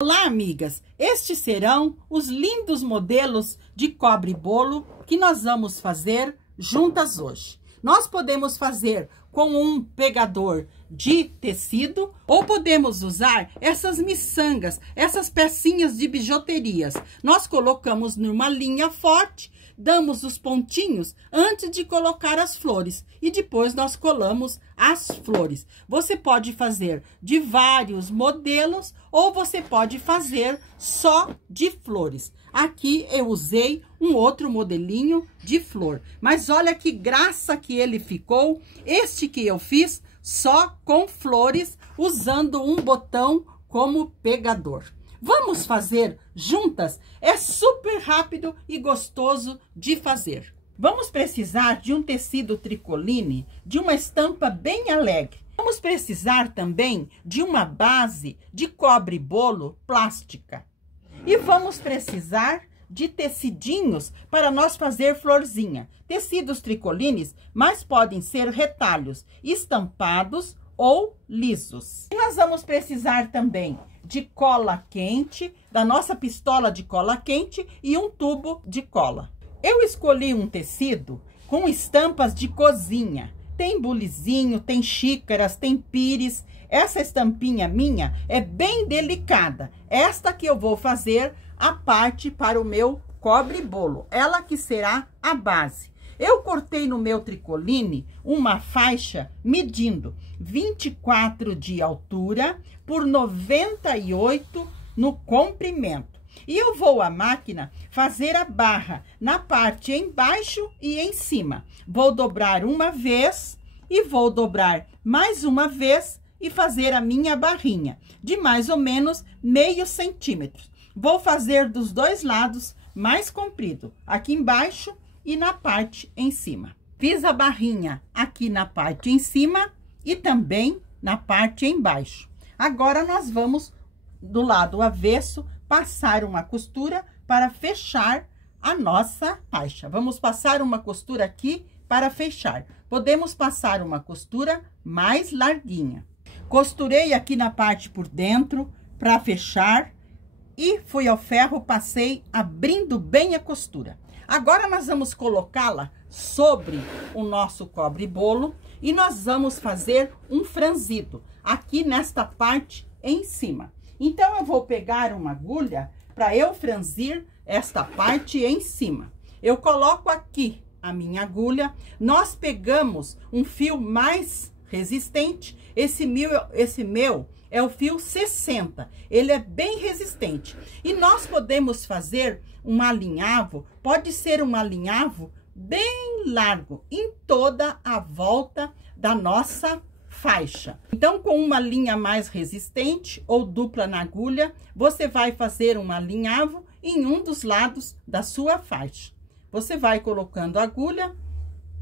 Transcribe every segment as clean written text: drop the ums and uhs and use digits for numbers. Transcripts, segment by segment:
Olá, amigas! Estes serão os lindos modelos de cobre bolo que nós vamos fazer juntas hoje. Nós podemos fazer com um pegador de tecido ou podemos usar essas miçangas, essas pecinhas de bijuterias. Nós colocamos numa linha forte, damos os pontinhos antes de colocar as flores e depois nós colamos as flores. Você pode fazer de vários modelos ou você pode fazer só de flores. Aqui eu usei um outro modelinho de flor, mas olha que graça que ele ficou. Este que eu fiz só com flores, usando um botão como pegador. Vamos fazer juntas? É super rápido e gostoso de fazer. Vamos precisar de um tecido tricoline de uma estampa bem alegre. Vamos precisar também de uma base de cobre bolo plástica. E vamos precisar de tecidinhos para nós fazer florzinha. Tecidos tricolines, mas podem ser retalhos, estampados ou lisos. E nós vamos precisar também de cola quente, da nossa pistola de cola quente e um tubo de cola. Eu escolhi um tecido com estampas de cozinha. Tem bulizinho, tem xícaras, tem pires. Essa estampinha minha é bem delicada. Esta que eu vou fazer a parte para o meu cobre bolo. Ela que será a base. Eu cortei no meu tricoline uma faixa medindo 24 de altura por 98 no comprimento. E eu vou à máquina fazer a barra na parte embaixo e em cima. Vou dobrar uma vez e vou dobrar mais uma vez e fazer a minha barrinha de mais ou menos meio centímetro. Vou fazer dos dois lados mais comprido, aqui embaixo e na parte em cima. Fiz a barrinha aqui na parte em cima e também na parte embaixo. Agora, nós vamos, do lado avesso, passar uma costura para fechar a nossa faixa. Vamos passar uma costura aqui para fechar. Podemos passar uma costura mais larguinha. Costurei aqui na parte por dentro para fechar e fui ao ferro, passei abrindo bem a costura. Agora, nós vamos colocá-la sobre o nosso cobre bolo e nós vamos fazer um franzido aqui nesta parte em cima. Então, eu vou pegar uma agulha para eu franzir esta parte em cima. Eu coloco aqui a minha agulha, nós pegamos um fio mais resistente, esse meu é o fio 60, ele é bem resistente. E nós podemos fazer um alinhavo, pode ser um alinhavo bem largo, em toda a volta da nossa faixa. Então, com uma linha mais resistente ou dupla na agulha, você vai fazer um alinhavo em um dos lados da sua faixa. Você vai colocando a agulha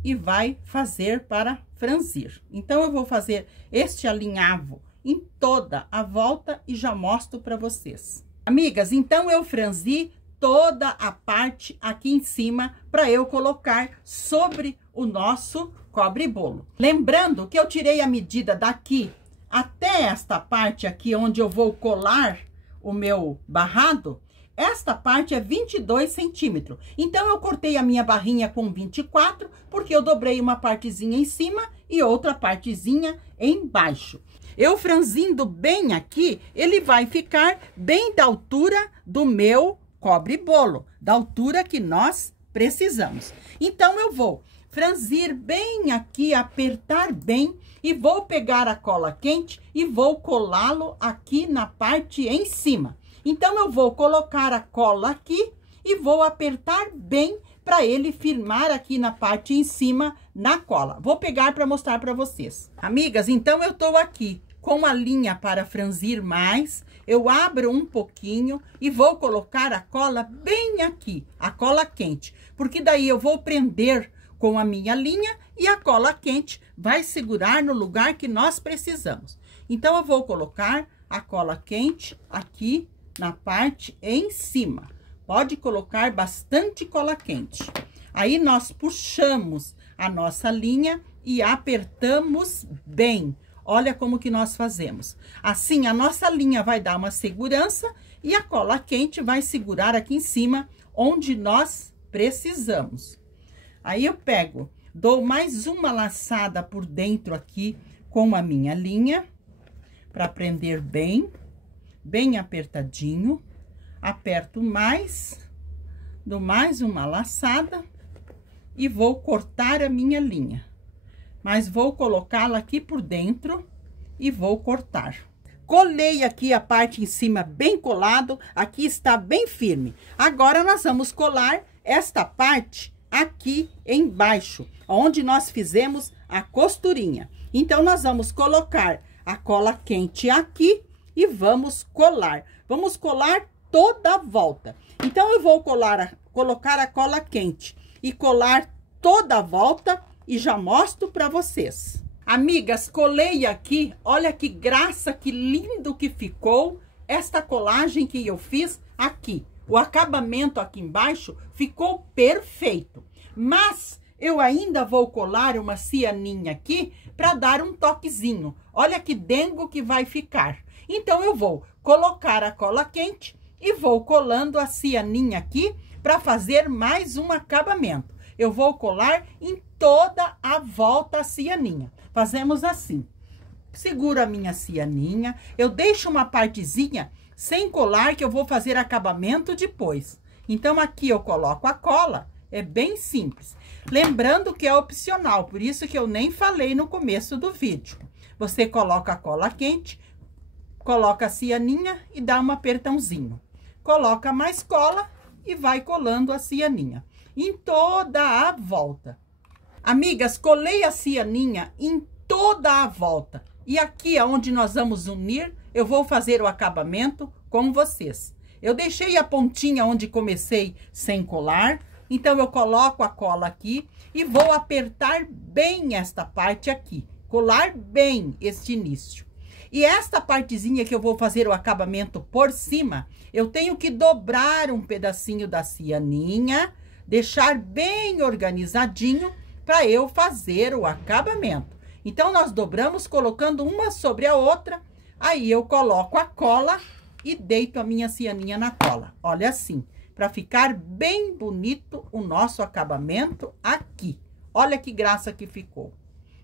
e vai fazer para franzir. Então, eu vou fazer este alinhavo em toda a volta e já mostro para vocês. Amigas, então eu franzi toda a parte aqui em cima para eu colocar sobre o nosso cobre bolo. Lembrando que eu tirei a medida daqui até esta parte aqui onde eu vou colar o meu barrado. Esta parte é 22 centímetros. Então, eu cortei a minha barrinha com 24, porque eu dobrei uma partezinha em cima e outra partezinha embaixo. Eu franzindo bem aqui, ele vai ficar bem da altura do meu cobre bolo, da altura que nós precisamos. Então, eu vou franzir bem aqui, apertar bem e vou pegar a cola quente e vou colá-lo aqui na parte em cima. Então, eu vou colocar a cola aqui e vou apertar bem para ele firmar aqui na parte em cima na cola. Vou pegar para mostrar para vocês. Amigas, então eu tô aqui com a linha para franzir mais. Eu abro um pouquinho e vou colocar a cola bem aqui, a cola quente. Porque daí eu vou prender com a minha linha e a cola quente vai segurar no lugar que nós precisamos. Então, eu vou colocar a cola quente aqui na parte em cima. Pode colocar bastante cola quente. Aí, nós puxamos a nossa linha e apertamos bem. Olha como que nós fazemos. Assim, a nossa linha vai dar uma segurança E a cola quente vai segurar aqui em cima, onde nós precisamos. Aí eu pego, dou mais uma laçada por dentro aqui com a minha linha, para prender bem, bem apertadinho. Aperto mais, dou mais uma laçada e vou cortar a minha linha. Mas vou colocá-la aqui por dentro e vou cortar. Colei aqui a parte em cima bem colado, aqui está bem firme. Agora, nós vamos colar esta parte aqui embaixo, onde nós fizemos a costurinha. Então, nós vamos colocar a cola quente aqui e vamos colar. Vamos colar toda a volta. Então, eu vou colocar a cola quente e colar toda a volta e já mostro para vocês. Amigas, colei aqui, olha que graça, que lindo que ficou esta colagem que eu fiz aqui. O acabamento aqui embaixo ficou perfeito. Mas eu ainda vou colar uma cianinha aqui para dar um toquezinho. Olha que dengo que vai ficar. Então, eu vou colocar a cola quente e vou colando a cianinha aqui para fazer mais um acabamento. Eu vou colar em toda a volta a cianinha. Fazemos assim. Seguro a minha cianinha, eu deixo uma partezinha sem colar, que eu vou fazer acabamento depois. Então, aqui eu coloco a cola, é bem simples. Lembrando que é opcional, por isso que eu nem falei no começo do vídeo. Você coloca a cola quente, coloca a cianinha e dá um apertãozinho. Coloca mais cola e vai colando a cianinha em toda a volta. Amigas, colei a cianinha em toda a volta. E aqui, onde nós vamos unir, eu vou fazer o acabamento com vocês. Eu deixei a pontinha onde comecei sem colar. Então, eu coloco a cola aqui e vou apertar bem esta parte aqui. Colar bem este início. E esta partezinha que eu vou fazer o acabamento por cima, eu tenho que dobrar um pedacinho da cianinha, deixar bem organizadinho para eu fazer o acabamento. Então, nós dobramos colocando uma sobre a outra, aí eu coloco a cola e deito a minha cianinha na cola. Olha assim, para ficar bem bonito o nosso acabamento aqui. Olha que graça que ficou.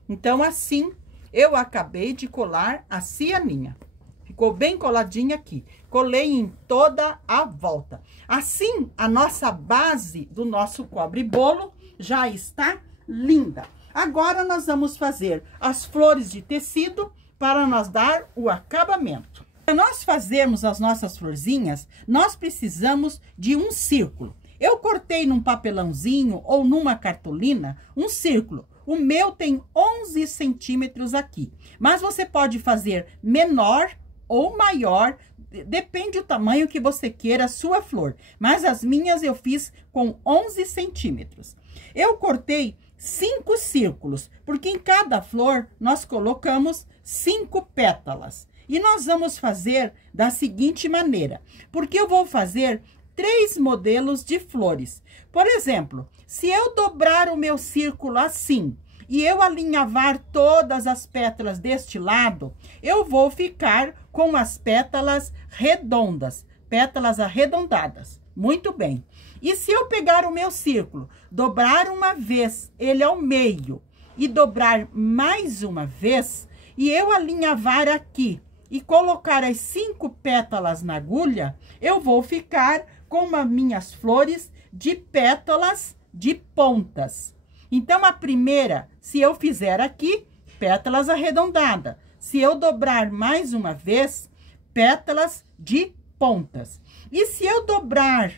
Então, assim, eu acabei de colar a cianinha. Ficou bem coladinha aqui. Colei em toda a volta. Assim, a nossa base do nosso cobre-bolo já está linda. Agora, nós vamos fazer as flores de tecido para nós dar o acabamento. Para nós fazermos as nossas florzinhas, nós precisamos de um círculo. Eu cortei num papelãozinho ou numa cartolina um círculo. O meu tem 11 centímetros aqui, mas você pode fazer menor ou maior, depende do tamanho que você queira a sua flor. Mas as minhas eu fiz com 11 centímetros. Eu cortei 5 círculos, porque em cada flor nós colocamos 5 pétalas. E nós vamos fazer da seguinte maneira, porque eu vou fazer 3 modelos de flores. Por exemplo, se eu dobrar o meu círculo assim e eu alinhavar todas as pétalas deste lado, eu vou ficar com as pétalas redondas, pétalas arredondadas. Muito bem. E se eu pegar o meu círculo, dobrar uma vez ele ao meio e dobrar mais uma vez, e eu alinhavar aqui e colocar as 5 pétalas na agulha, eu vou ficar com as minhas flores de pétalas de pontas. Então, a primeira, se eu fizer aqui, pétalas arredondadas. Se eu dobrar mais uma vez, pétalas de pontas. E se eu dobrar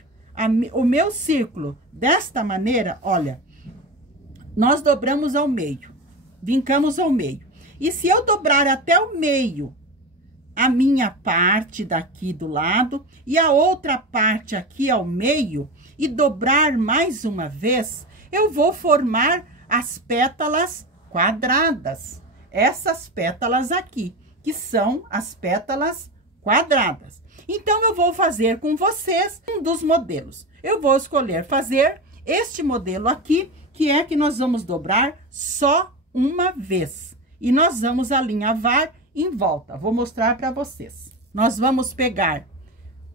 o meu círculo desta maneira, olha, nós dobramos ao meio, vincamos ao meio. E se eu dobrar até o meio, a minha parte daqui do lado e a outra parte aqui ao meio e dobrar mais uma vez, eu vou formar as pétalas quadradas. Essas pétalas aqui, que são as pétalas quadradas. Então, eu vou fazer com vocês um dos modelos. Eu vou escolher fazer este modelo aqui, que é que nós vamos dobrar só uma vez. E nós vamos alinhavar em volta. Vou mostrar para vocês. Nós vamos pegar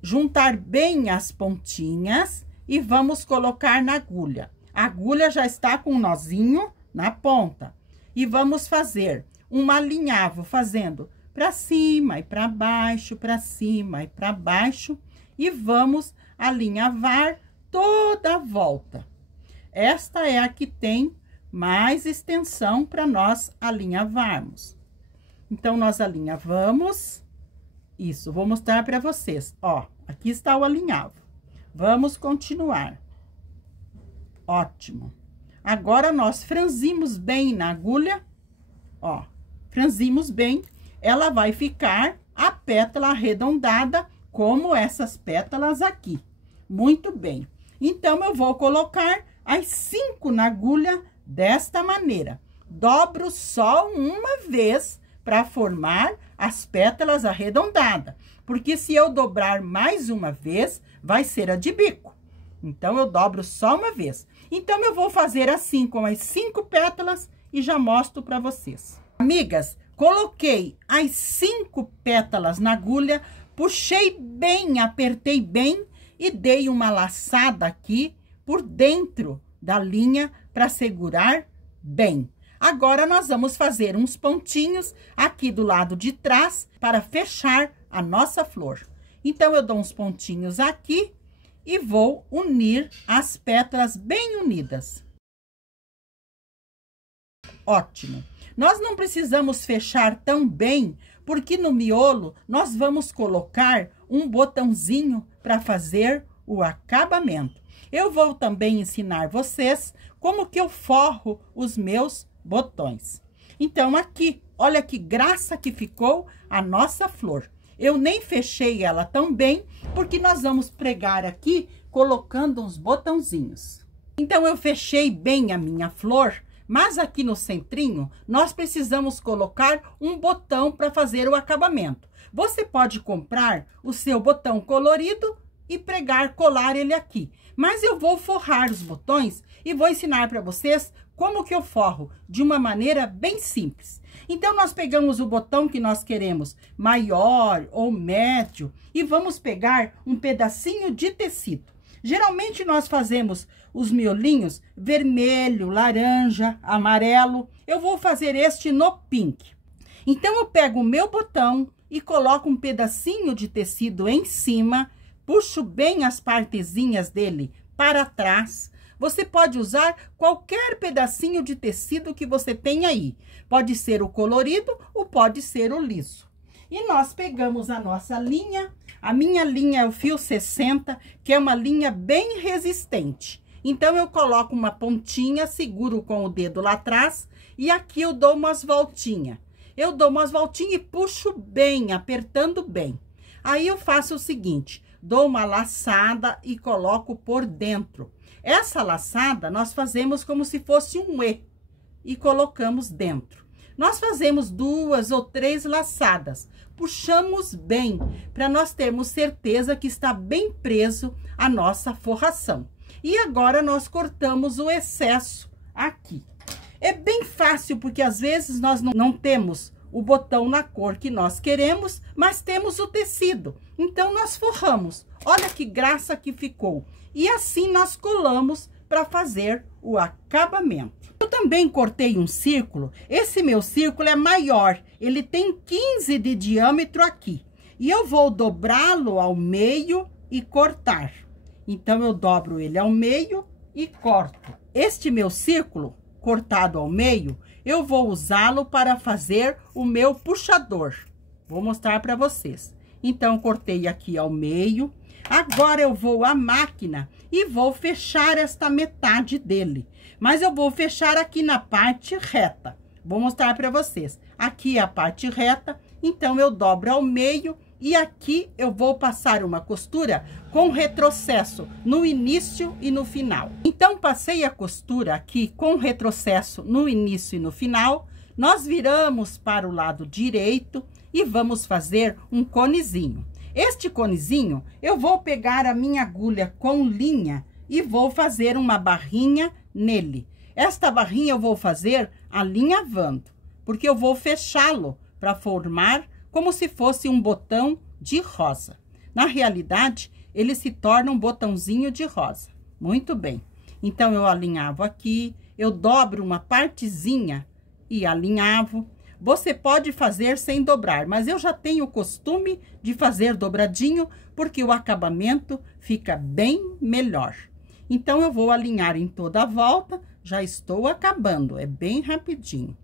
juntar bem as pontinhas e vamos colocar na agulha. A agulha já está com um nozinho na ponta. E vamos fazer um alinhavo, fazendo para cima e para baixo, para cima e para baixo. E vamos alinhavar toda a volta. Esta é a que tem mais extensão para nós alinhavarmos. Então, nós alinhavamos. Isso, vou mostrar para vocês. Ó, aqui está o alinhavo. Vamos continuar. Ótimo. Agora, nós franzimos bem na agulha. Ó, franzimos bem. Ela vai ficar a pétala arredondada, como essas pétalas aqui. Muito bem. Então, eu vou colocar as 5 na agulha desta maneira. Dobro só uma vez para formar as pétalas arredondadas. Porque se eu dobrar mais uma vez, vai ser a de bico. Então, eu dobro só uma vez. Então, eu vou fazer assim com as 5 pétalas e já mostro para vocês. Amigas, coloquei as 5 pétalas na agulha, puxei bem, apertei bem e dei uma laçada aqui por dentro da linha para segurar bem. Agora, nós vamos fazer uns pontinhos aqui do lado de trás para fechar a nossa flor. Então, eu dou uns pontinhos aqui e vou unir as pétalas bem unidas. Ótimo. Nós não precisamos fechar tão bem, porque no miolo nós vamos colocar um botãozinho para fazer o acabamento. Eu vou também ensinar vocês como que eu forro os meus botões. Então, aqui, olha que graça que ficou a nossa flor. Eu nem fechei ela tão bem, porque nós vamos pregar aqui colocando uns botãozinhos. Então, eu fechei bem a minha flor, mas aqui no centrinho, nós precisamos colocar um botão para fazer o acabamento. Você pode comprar o seu botão colorido e pregar, colar ele aqui. Mas eu vou forrar os botões e vou ensinar para vocês como que eu forro de uma maneira bem simples. Então, nós pegamos o botão que nós queremos, maior ou médio, e vamos pegar um pedacinho de tecido. Geralmente, nós fazemos os miolinhos vermelho, laranja, amarelo. Eu vou fazer este no pink. Então, eu pego o meu botão e coloco um pedacinho de tecido em cima, puxo bem as partezinhas dele para trás. Você pode usar qualquer pedacinho de tecido que você tem aí. Pode ser o colorido ou pode ser o liso. E nós pegamos a nossa linha. A minha linha é o fio 60, que é uma linha bem resistente. Então, eu coloco uma pontinha, seguro com o dedo lá atrás e aqui eu dou umas voltinhas. Eu dou umas voltinhas e puxo bem, apertando bem. Aí, eu faço o seguinte, dou uma laçada e coloco por dentro. Essa laçada, nós fazemos como se fosse um E e colocamos dentro. Nós fazemos 2 ou 3 laçadas, puxamos bem, para nós termos certeza que está bem preso a nossa forração. E agora, nós cortamos o excesso aqui. É bem fácil, porque às vezes nós não temos o botão na cor que nós queremos, mas temos o tecido. Então, nós forramos. Olha que graça que ficou. E assim nós colamos para fazer o acabamento. Eu também cortei um círculo. Esse meu círculo é maior. Ele tem 15 de diâmetro aqui. E eu vou dobrá-lo ao meio e cortar. Então, eu dobro ele ao meio e corto. Este meu círculo cortado ao meio, eu vou usá-lo para fazer o meu puxador. Vou mostrar para vocês. Então, cortei aqui ao meio. Agora, eu vou à máquina e vou fechar esta metade dele. Mas eu vou fechar aqui na parte reta. Vou mostrar para vocês. Aqui é a parte reta, então eu dobro ao meio e aqui eu vou passar uma costura com retrocesso no início e no final. Então, passei a costura aqui com retrocesso no início e no final. Nós viramos para o lado direito e vamos fazer um conezinho. Este conezinho, eu vou pegar a minha agulha com linha e vou fazer uma barrinha nele. Esta barrinha eu vou fazer alinhavando, porque eu vou fechá-lo para formar como se fosse um botão de rosa. Na realidade, ele se torna um botãozinho de rosa. Muito bem. Então, eu alinhavo aqui, eu dobro uma partezinha e alinhavo. Você pode fazer sem dobrar, mas eu já tenho o costume de fazer dobradinho, porque o acabamento fica bem melhor. Então, eu vou alinhar em toda a volta, já estou acabando, é bem rapidinho.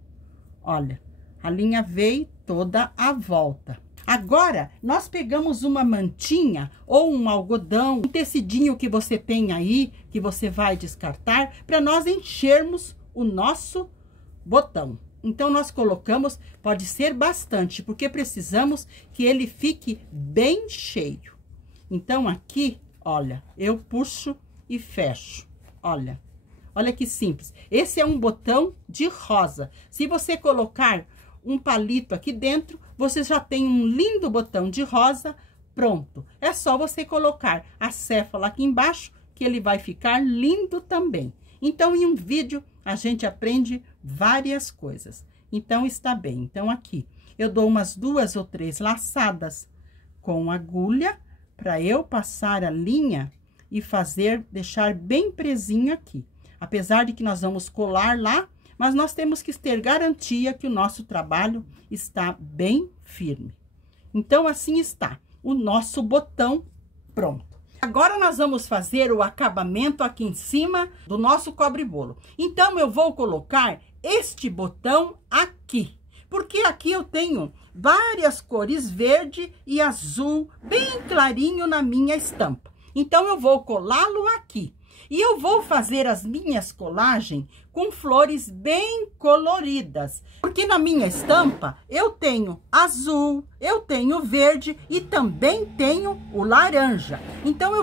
Olha, alinhavei toda a volta. Agora, nós pegamos uma mantinha ou um algodão, um tecidinho que você tem aí, que você vai descartar, para nós enchermos o nosso botão. Então, nós colocamos, pode ser bastante, porque precisamos que ele fique bem cheio. Então, aqui, olha, eu puxo e fecho, olha. Olha que simples. Esse é um botão de rosa. Se você colocar um palito aqui dentro, você já tem um lindo botão de rosa pronto. É só você colocar a céfala aqui embaixo, que ele vai ficar lindo também. Então, em um vídeo, a gente aprende várias coisas. Então, está bem. Então, aqui, eu dou umas 2 ou 3 laçadas com agulha, para eu passar a linha e deixar bem presinho aqui. Apesar de que nós vamos colar lá, mas nós temos que ter garantia que o nosso trabalho está bem firme. Então, assim está o nosso botão pronto. Agora, nós vamos fazer o acabamento aqui em cima do nosso cobre-bolo. Então, eu vou colocar este botão aqui, porque aqui eu tenho várias cores verde e azul, bem clarinho na minha estampa. Então, eu vou colá-lo aqui. E eu vou fazer as minhas colagens com flores bem coloridas. Porque na minha estampa, eu tenho azul, eu tenho verde e também tenho o laranja. Então,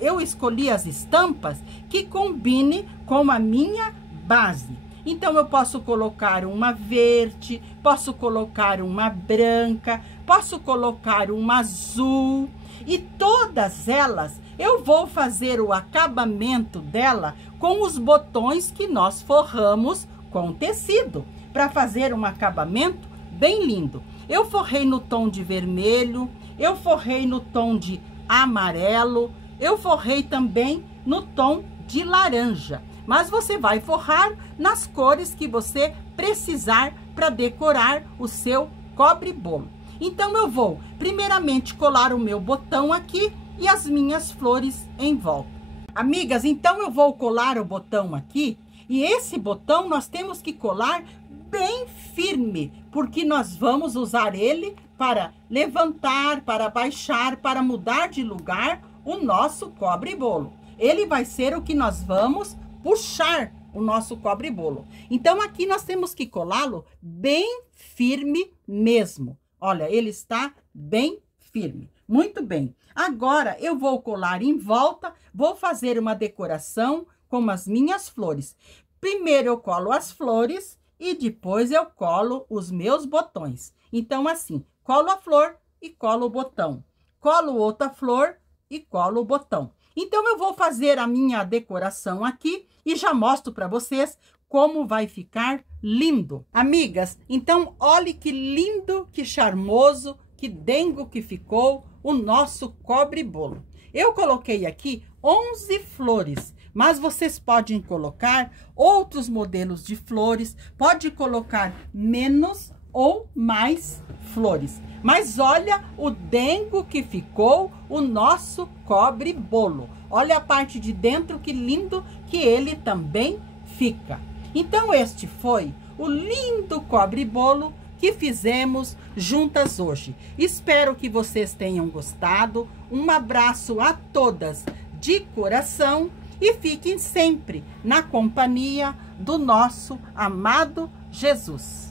eu escolhi as estampas que combinem com a minha base. Então, eu posso colocar uma verde, posso colocar uma branca, posso colocar uma azul. E todas elas, eu vou fazer o acabamento dela com os botões que nós forramos com tecido, para fazer um acabamento bem lindo. Eu forrei no tom de vermelho, eu forrei no tom de amarelo, eu forrei também no tom de laranja. Mas você vai forrar nas cores que você precisar para decorar o seu cobre-bolo. Então, eu vou primeiramente colar o meu botão aqui e as minhas flores em volta. Amigas, então eu vou colar o botão aqui, e esse botão nós temos que colar bem firme, porque nós vamos usar ele para levantar, para baixar, para mudar de lugar o nosso cobre-bolo. Ele vai ser o que nós vamos puxar o nosso cobre-bolo. Então, aqui nós temos que colá-lo bem firme mesmo. Olha, ele está bem firme. Muito bem. Agora, eu vou colar em volta, vou fazer uma decoração com as minhas flores. Primeiro, eu colo as flores e depois eu colo os meus botões. Então, assim, colo a flor e colo o botão. Colo outra flor e colo o botão. Então, eu vou fazer a minha decoração aqui e já mostro para vocês como vai ficar lindo. Amigas, então, olhe que lindo, que charmoso, que dengo que ficou o nosso cobre-bolo. Eu coloquei aqui 11 flores, mas vocês podem colocar outros modelos de flores, pode colocar menos ou mais flores. Mas olha o dengo que ficou o nosso cobre-bolo. Olha a parte de dentro, que lindo que ele também fica. Então, este foi o lindo cobre-bolo que fizemos juntas hoje. Espero que vocês tenham gostado. Um abraço a todas de coração e fiquem sempre na companhia do nosso amado Jesus.